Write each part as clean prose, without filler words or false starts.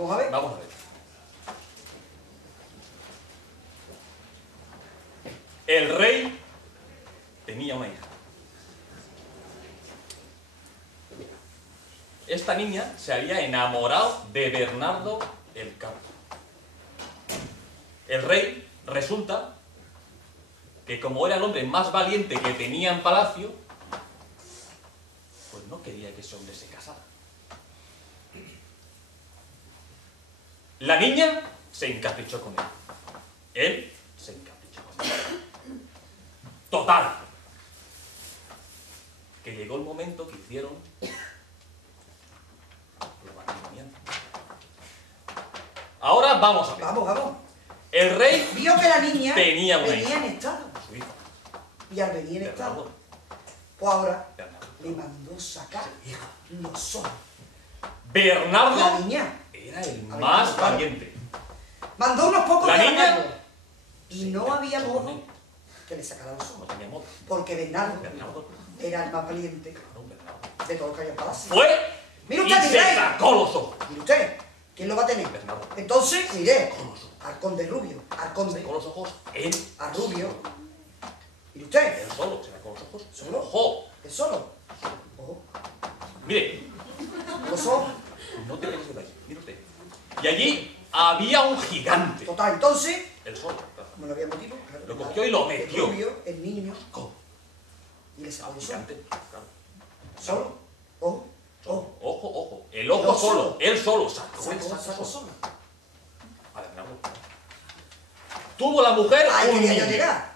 Vamos a ver. Vamos a ver. El rey tenía una hija. Esta niña se había enamorado de Bernardo el Campo. El rey resulta que, como era el hombre más valiente que tenía en palacio, pues no quería que ese hombre se casara. La niña se encaprichó con él. Él se encaprichó con él. Total. Que llegó el momento que hicieron lo matrimonial. Ahora vamos a ver. Vamos. El rey Vio que la niña tenía una venía hija. en estado. Su hijo, Y al venir en estado, Bernardo. pues ahora Bernardo. le mandó sacar los ojos. Bernardo La niña era el A ver, más claro. valiente. mandó unos pocos La de niña Bernardo. Y no se había enganchó con modo él. que le sacara los No ojos. tenía modo. Porque Bernardo Bernardo. era el más valiente Claro, Bernardo. de todos los que había en palacio. Fue Mira y usted, se rey. sacó los ojos. Mire usted, ¿quién lo va a tener? Bernardo. Entonces, miré, Con los ojos. al conde Rubio, al conde, Sacó los ojos él. a Rubio. Mire usted, Él solo se sacó los ojos. ¿Solo? ¡Ojo! es solo. Ojo, Mire, los ojos. no te quedes de ahí. Mire usted. Y allí había un gigante. Total, entonces, Él solo. como lo había motivo, claro, Lo cogió y lo el metió. Rubio, el niño, ¿Cómo? y le sacó Un los ojos. gigante. Claro. Solo. Ojo, ojo. Ojo, ojo. El ojo El ojo solo. solo. Él solo sacó. Él Sacó sacó solo. A Bernardo. Tuvo la mujer Ahí un quería yo niño. llegar.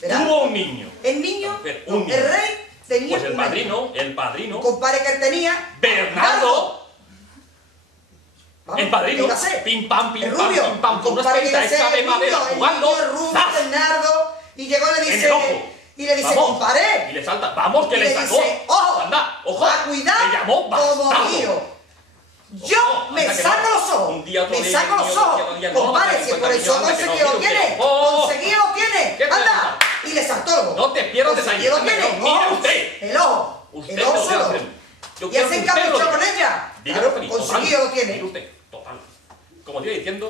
Verá, Tuvo un niño. el niño, Espera, no, un niño. el rey tenía Pues el una hija. padrino, Un compadre que él tenía. Bernardo, Vamos, el padrino, ¿qué iba a ser? pim pam, El rubio, pim pam, con una compadre que iba espenta a ser hecha de el madera niño, jugando. El niño Rubio, ¡zas! Bernardo, y llegó y le En dice, el ojo. y le dice, Vamos. compadre, Y le salta, vamos, que y le le sacó. dice, ojo, Anda, ojo. a cuidar Le llamó como bastardo. mío. Yo Ojo, me anda que saco no. los ojos, Un día, otro me día, saco otro los día, ojos, otro día, no, compadre, anda si que por no, eso anda que no, conseguido lo mire tiene, usted. Oh. conseguido lo tiene, ¿Qué anda, y le saltó el ojo. No te pierdas Conseguido detalles, lo tiene, anda, no, mire ojo, usted. el ojo, Usted el ojo lo quiero solo, hacer. Yo y quiero él se que usted lo encaprichó diga. con ella, Dígalo, claro, feliz, conseguido total. lo tiene. Mire usted, total. Como te iba diciendo,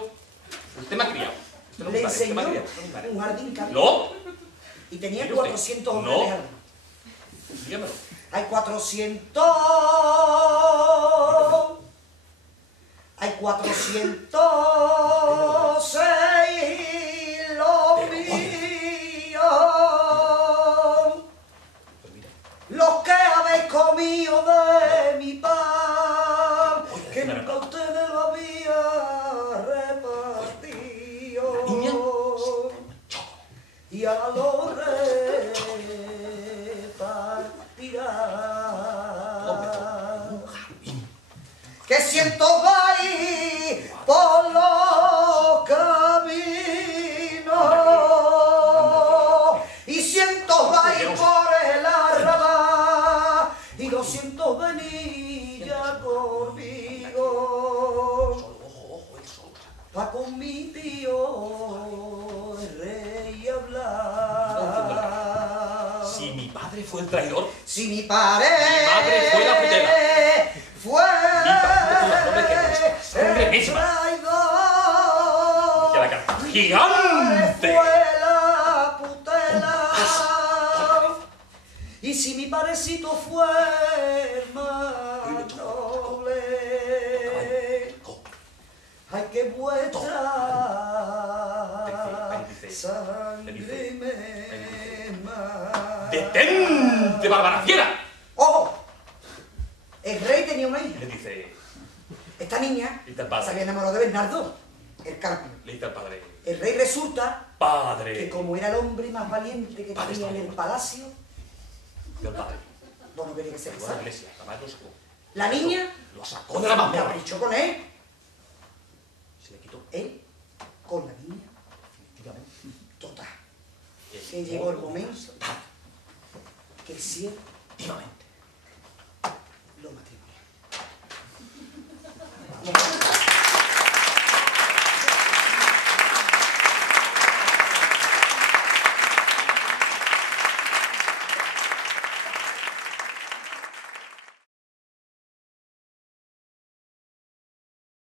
usted me ha criado. Usted no Le me parece, usted me enseñó ha criado, usted no me parece. un jardín que había. No, Y tenía Mire usted, 400 hombres no. de jardín. dígamelo. Hay 400. Hay 406 los míos. Pues mira, Los que habéis comido de mi pan. Oiga, Que déjeme nunca hablar. ustedes lo había repartido. la niña Y a lo repartirá. un jardín. Que siento vais por los caminos y siento vais por el arrabal y 200 venir ya conmigo Solo, ojo, él solo. pa' con mi tío el rey hablar. Si mi padre fue el traidor, Si mi padre fue la putera. fue Mi padre fue la pobre que nuestra sangre el misma. traidor, que la cara mi gigante. padre fue la putera. Y si mi parecito fue el más noble, ay que vuestra sangre me ¡detente, bárbara fiera! ¡Ojo! El rey tenía una Y hija. le dice, Esta niña ¿Y tal padre? se había enamorado de Bernardo, el Carpio. le dice al padre, El rey resulta que padre, como era el hombre más valiente que Padre tenía en el español. palacio, y el padre, bueno, quería que se fue a la casara. iglesia, la madre lo sacó. La niña Lo sacó de la se mazmorra. caprichó con él, Se le quitó, él con la niña, definitivamente. total. El Que llegó el modo momento tal, que el cielo definitivamente.